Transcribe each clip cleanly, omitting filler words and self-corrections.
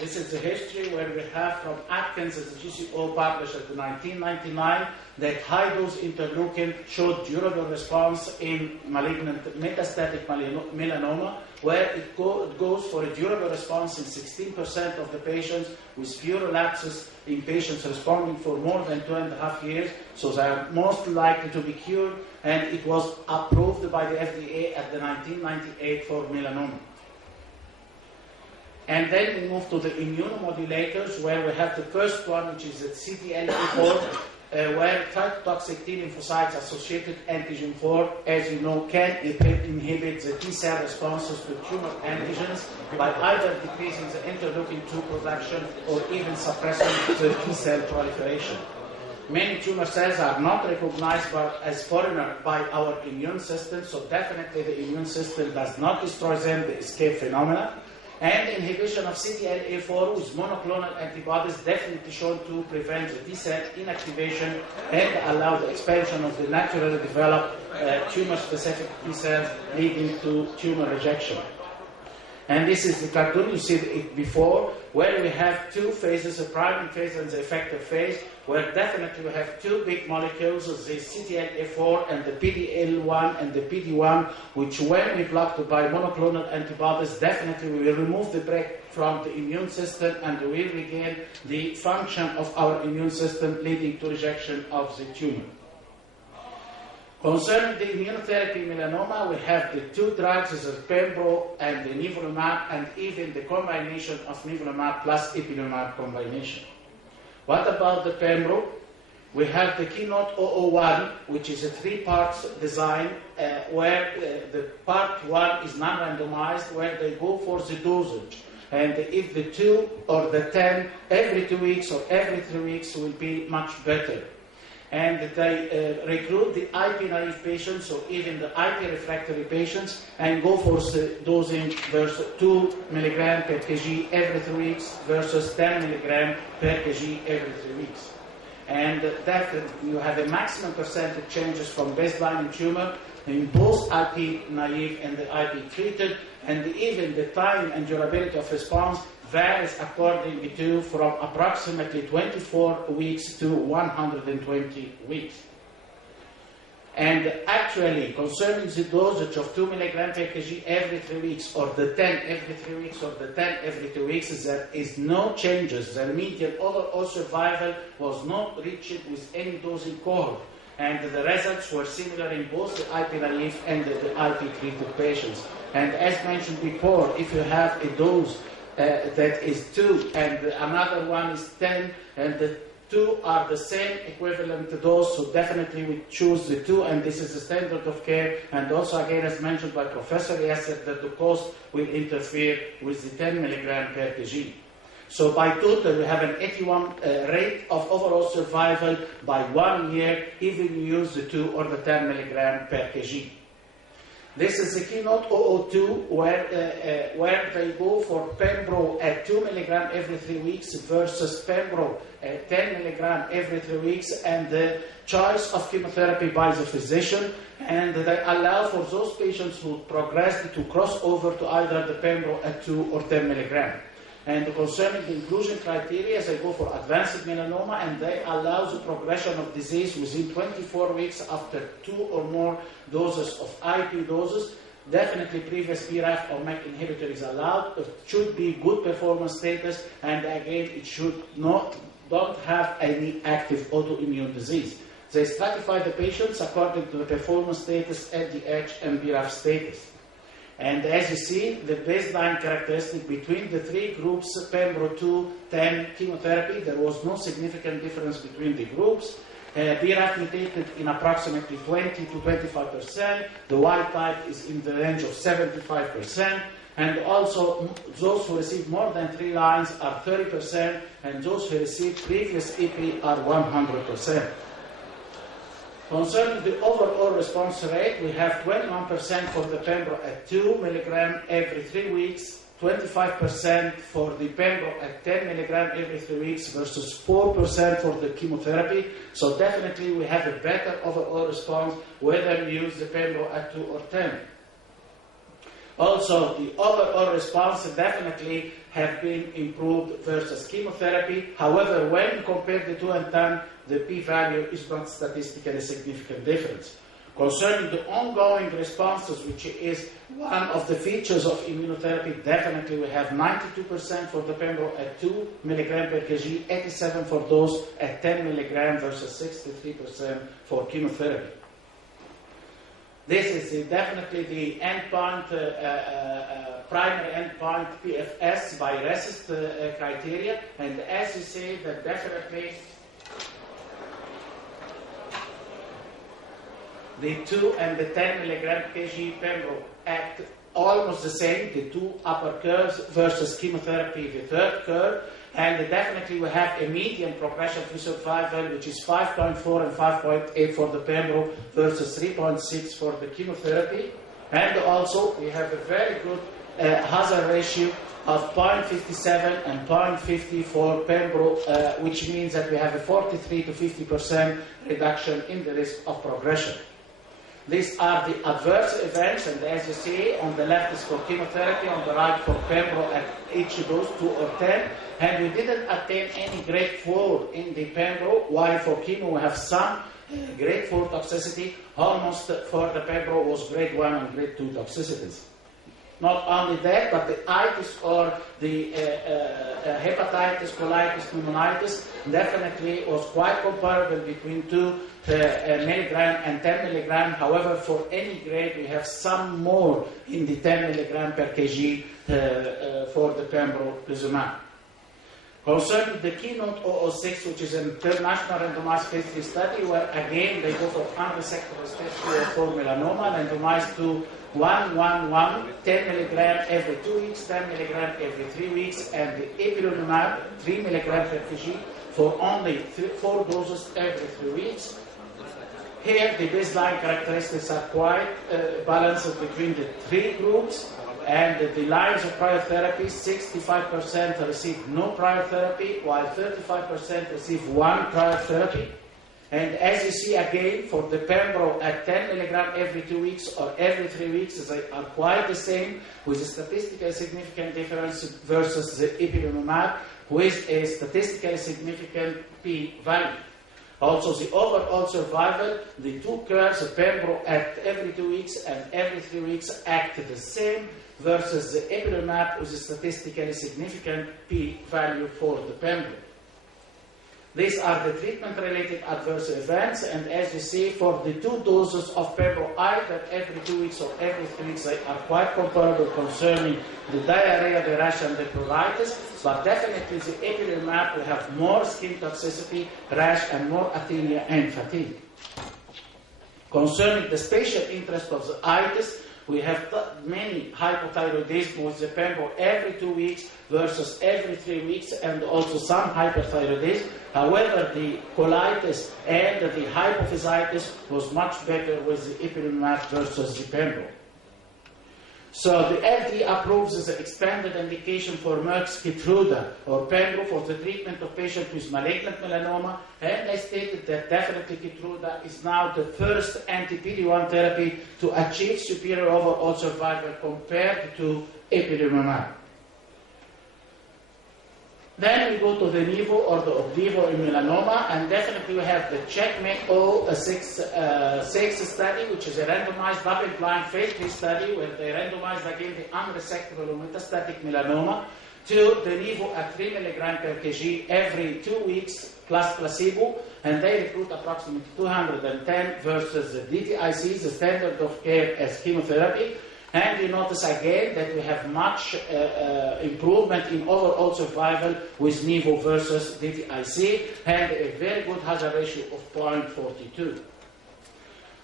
This is the history where we have from Atkins as the GCO published in 1999 that high-dose interleukin showed durable response in malignant metastatic melanoma, where it goes for a durable response in 16% of the patients with few relapses in patients responding for more than 2.5 years. So they are most likely to be cured, and it was approved by the FDA at the 1998 for melanoma. And then we move to the immunomodulators, where we have the first one, which is the CTLA-4, where cytotoxic T lymphocytes associated antigen 4, as you know, can inhibit the T cell responses to tumor antigens by either decreasing the interleukin-2 production or even suppressing the T cell proliferation. Many tumor cells are not recognized as foreigner by our immune system, so definitely the immune system does not destroy them, the escape phenomena. And inhibition of CTLA-4 with monoclonal antibodies definitely shown to prevent the T cell inactivation and allow the expansion of the naturally developed tumor-specific T cells, leading to tumor rejection. And this is the cartoon, you see it before, where we have two phases, a priming phase and the effector phase, where definitely we have two big molecules, the CTLA-4 and the PD-L1 and the PD-1, which when we blocked by monoclonal antibodies, definitely we will remove the brake from the immune system and we will regain the function of our immune system, leading to rejection of the tumor. Concerning the immunotherapy melanoma, we have the two drugs, the pembro and the nivolumab, and even the combination of nivolumab plus ipilimumab combination. What about the pembro? We have the Keynote 001, which is a three-part design, where the part 1 is non-randomized, where they go for the dosage. And if the 2 or the 10 every 2 weeks or every 3 weeks will be much better. And they recruit the IP-naive patients, or even the IP-refractory patients, and go for the dosing versus 2 mg per kg every 3 weeks versus 10 mg per kg every 3 weeks. And that you have a maximum percentage changes from baseline in tumor in both IP-naive and the IP-treated, and even the time and durability of response varies according to from approximately 24 weeks to 120 weeks. And actually, concerning the dosage of 2 mg per kg every 3 weeks, or the 10 every 3 weeks, or the 10 every 2 weeks, there is no changes. The median overall survival was not reached with any dosing cohort, and the results were similar in both the IP-naive and the IP-treated patients. And as mentioned before, if you have a dose that is 2 and another one is 10, and the 2 are the same equivalent dose, so definitely we choose the 2, and this is the standard of care. And also, again, as mentioned by Professor Yasser, that the cost will interfere with the 10 mg per kg. So by total, we have an 81 rate of overall survival by 1 year, if you use the 2 or the 10 mg per kg. This is the Keynote 002, where they go for pembro at 2 mg every 3 weeks versus pembro at 10 mg every 3 weeks, and the choice of chemotherapy by the physician. And they allow for those patients who progressed to cross over to either the pembro at 2 or 10 mg. And concerning the inclusion criteria, they go for advanced melanoma, and they allow the progression of disease within 24 weeks after 2 or more doses of IP doses. Definitely previous BRAF or MEK inhibitor is allowed. It should be good performance status, and again, it should don't have any active autoimmune disease. They stratify the patients according to the performance status, LDH, and BRAF status. And as you see, the baseline characteristic between the 3 groups, pembro 2, 10 chemotherapy, there was no significant difference between the groups. BRAF mutated in approximately 20 to 25%. The wild type is in the range of 75%. And also, those who received more than 3 lines are 30%, and those who received previous EP are 100%. Concerning the overall response rate, we have 21% for the pembro at 2 mg every 3 weeks, 25% for the pembro at 10 mg every 3 weeks versus 4% for the chemotherapy. So definitely we have a better overall response whether we use the pembro at 2 or 10. Also, the overall response definitely have been improved versus chemotherapy. However, when compared to 2 and 10, the p-value is not statistically significant difference. Concerning the ongoing responses, which is one of the features of immunotherapy, definitely we have 92% for the pembro at 2 mg per kg, 87% for those at 10 mg versus 63% for chemotherapy. This is definitely the endpoint, primary endpoint PFS by RECIST criteria, and as you see, that definitely the 2 and the 10 mg kg pembro act almost the same, the two upper curves versus chemotherapy, the third curve, and definitely we have a median progression-free survival which is 5.4 and 5.8 for the pembro versus 3.6 for the chemotherapy, and also we have a very good hazard ratio of 0.57 and 0.50 for pembro, which means that we have a 43 to 50% reduction in the risk of progression. These are the adverse events, and as you see, on the left is for chemotherapy, on the right for pembro at each dose, 2 or 10. And we didn't attain any grade 4 in the pembro, while for chemo we have some grade 4 toxicity. Almost for the pembro was grade 1 and grade 2 toxicities. Not only that, but the itis or the hepatitis, colitis, pneumonitis definitely was quite comparable between 2 milligram and 10 milligram. However, for any grade, we have some more in the 10 milligram per kg for the pembrolizumab. Concerning the Keynote 006, which is an international randomized phase 3 study, where again they go for unresectable stage 3 or 4 melanoma, randomized to 10 milligram every 2 weeks, 10 milligram every 3 weeks, and the ipilimumab 3 milligram per kg for only 4 doses every 3 weeks. Here, the baseline characteristics are quite balanced between the 3 groups, and the lines of prior therapy, 65% received no prior therapy, while 35% received 1 prior therapy. And as you see again, for the pembro at 10 milligram every 2 weeks or every 3 weeks, they are quite the same, with a statistically significant difference versus the ipilimumab, with a statistically significant p-value. Also, the overall survival, the 2 curves of pembro at every 2 weeks and every 3 weeks act the same, versus the ipilimumab with a statistically significant p-value for the pembro. These are the treatment-related adverse events, and as you see, for the 2 doses of pembro, either every 2 weeks or every 3 weeks, they are quite comparable concerning the diarrhea, the rash, and the pruritus, but definitely the ipilimumab will have more skin toxicity, rash, and more athenia and fatigue. Concerning the special interest of the itis, we have many hypothyroidism with the pembro every 2 weeks versus every 3 weeks, and also some hyperthyroidism. However, the colitis and the hypophysitis was much better with the ipilimumab versus the pembro. So the FDA approves the expanded indication for Merck's Keytruda or pembro for the treatment of patients with malignant melanoma, and they stated that definitely Keytruda is now the first anti-PD-1 therapy to achieve superior overall survival compared to ipilimumab. Then we go to the NIVO or the Opdivo in melanoma, and definitely we have the Checkmate 006 study, which is a randomized double-blind phase 3 study where they randomized again the unresectable or metastatic melanoma to the NIVO at 3 milligram per kg every 2 weeks plus placebo, and they recruit approximately 210 versus the DTIC, the standard of care as chemotherapy. And you notice again that we have much improvement in overall survival with NIVO versus DTIC, and a very good hazard ratio of 0.42.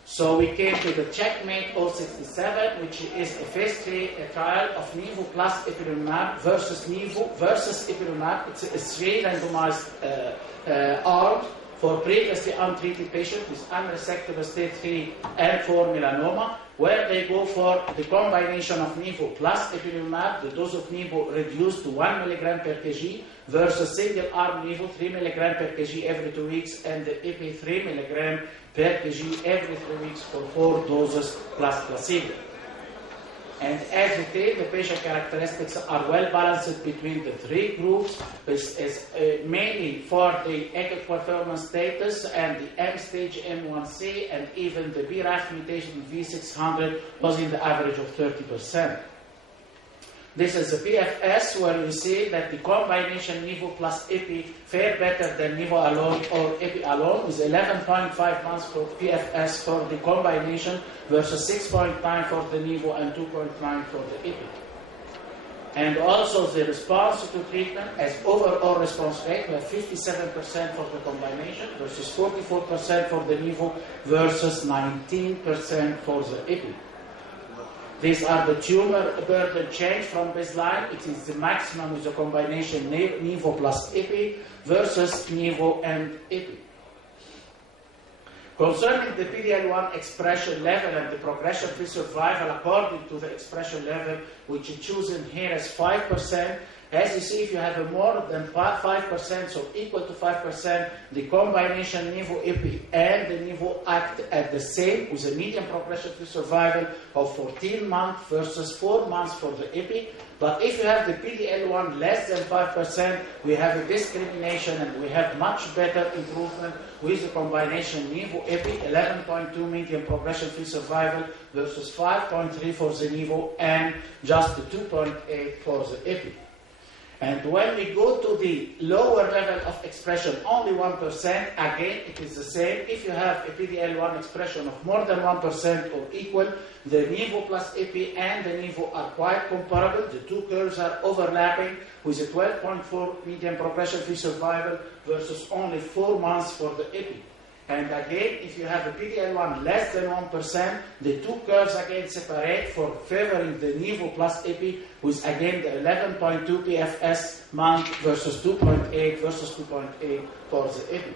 So we came to the Checkmate 067, which is a phase 3 trial of NIVO plus ipilimumab versus NIVO versus ipilimumab. It's a 3 randomized arms for previously untreated patients with unresectable stage 3 and 4 melanoma, where they go for the combination of NIVO plus ipilimumab, the dose of NIVO reduced to 1 milligram per kg, versus single arm NIVO 3 milligram per kg every 2 weeks, and the ipi 3 milligram per kg every 3 weeks for 4 doses plus placebo. And as detailed, the patient characteristics are well balanced between the three groups, which is mainly for the echo performance status and the M-stage M1C, and even the BRAF mutation V600 was in the average of 30%. This is the PFS, where you see that the combination Nivo plus Ipi fared better than Nivo alone or Ipi alone, with 11.5 months for PFS for the combination versus 6.9 for the Nivo and 2.9 for the Ipi. And also the response to treatment as overall response rate, we have 57% for the combination versus 44% for the Nivo versus 19% for the Ipi. These are the tumor burden change from baseline. It is the maximum with the combination Nivo plus Ipi versus Nivo and Ipi. Concerning the PD-L1 expression level and the progression-free survival according to the expression level, which is chosen here as 5%, as you see, if you have a more than 5%, so equal to 5%, the combination Nivo-Ipi and the Nivo act at the same, with a median progression-free survival of 14 months versus 4 months for the Ipi. But if you have the PD-L1 less than 5%, we have a discrimination and we have much better improvement with the combination Nivo-Ipi, 11.2 median progression-free survival versus 5.3 for the Nivo and just 2.8 for the Ipi. And when we go to the lower level of expression, only 1%, again, it is the same. If you have a PD-L1 expression of more than 1% or equal, the Nivo plus Ipi and the Nivo are quite comparable. The two curves are overlapping with a 12.4 median progression-free survival versus only 4 months for the Ipi. And again, if you have a PD-L1 less than 1%, the two curves again separate for favoring the Nivo plus Ipi, with again the 11.2 PFS month versus 2.8 versus 2.8 for the Ipi.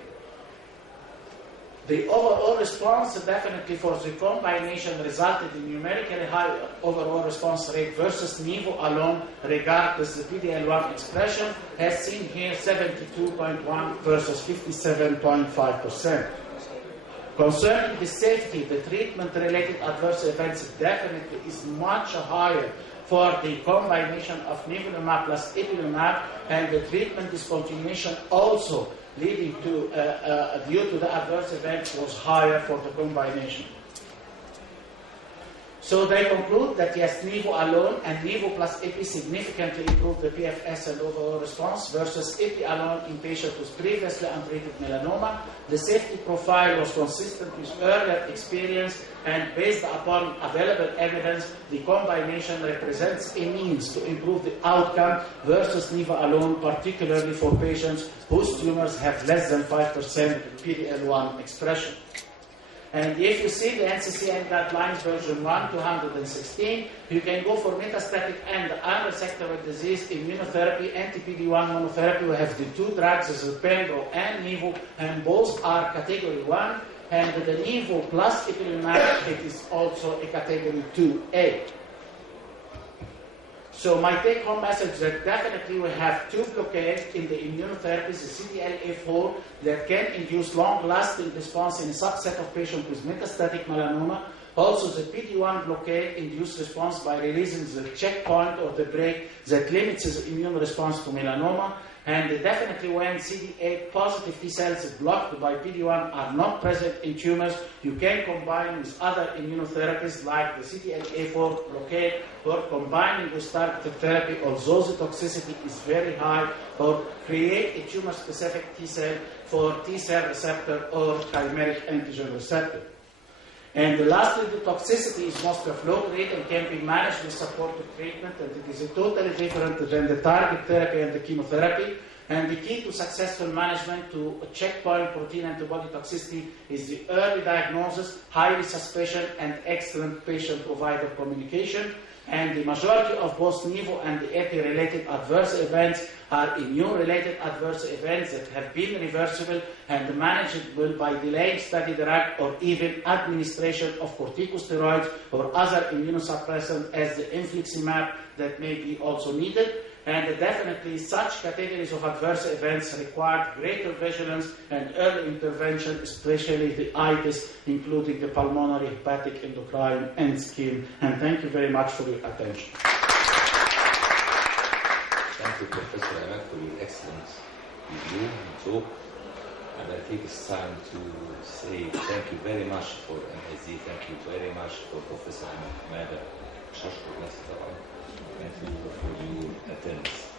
The overall response definitely for the combination resulted in numerically higher overall response rate versus Nivo alone, regardless the PD-L1 expression, as seen here 72.1 versus 57.5%. Concerning the safety, the treatment-related adverse events definitely is much higher for the combination of nivolumab plus ipilimumab, and the treatment discontinuation also leading to, due to the adverse events, was higher for the combination. So they conclude that yes, Nivo alone and Nivo plus Ipi significantly improved the PFS and overall response versus Ipi alone in patients with previously untreated melanoma. The safety profile was consistent with earlier experience, and based upon available evidence, the combination represents a means to improve the outcome versus Nivo alone, particularly for patients whose tumors have less than 5% PD-L1 expression. And if you see the NCCN guidelines version 1, 216, you can go for metastatic and unresectable disease immunotherapy, anti-PD-1 monotherapy. We have the two drugs, as Pembro and Nivo, and both are category 1. And the Nivo plus ipilimumab, it is also a category 2A. So my take-home message is that definitely we have two blockades in the immunotherapies, the CTLA-4, that can induce long-lasting response in a subset of patients with metastatic melanoma. Also, the PD-1 blockade induces response by releasing the checkpoint or the brake that limits the immune response to melanoma. And definitely when CD8 positive T cells blocked by PD-1 are not present in tumors, you can combine with other immunotherapies like the CTLA-4 blockade, or combining with targeted therapy, although the toxicity is very high, or create a tumor-specific T cell for T cell receptor or chimeric antigen receptor. And lastly, the toxicity is most of low grade and can be managed with supportive treatment, and it is totally different than the target therapy and the chemotherapy. And the key to successful management to checkpoint protein antibody toxicity is the early diagnosis, high suspicion, and excellent patient-provider communication. And the majority of both Nivo and the Ipi-related adverse events are immune-related adverse events that have been reversible and manageable by delaying study drug or even administration of corticosteroids or other immunosuppressants as the infliximab that may be also needed. And definitely such categories of adverse events require greater vigilance and early intervention, especially the itis, including the pulmonary, hepatic, endocrine, and skin. And thank you very much for your attention. Thank you, Professor Ahmed, for your excellent review and talk. And I think it's time to say thank you very much for MSD, thank you very much for Professor Ahmed. Thank you for your attendance.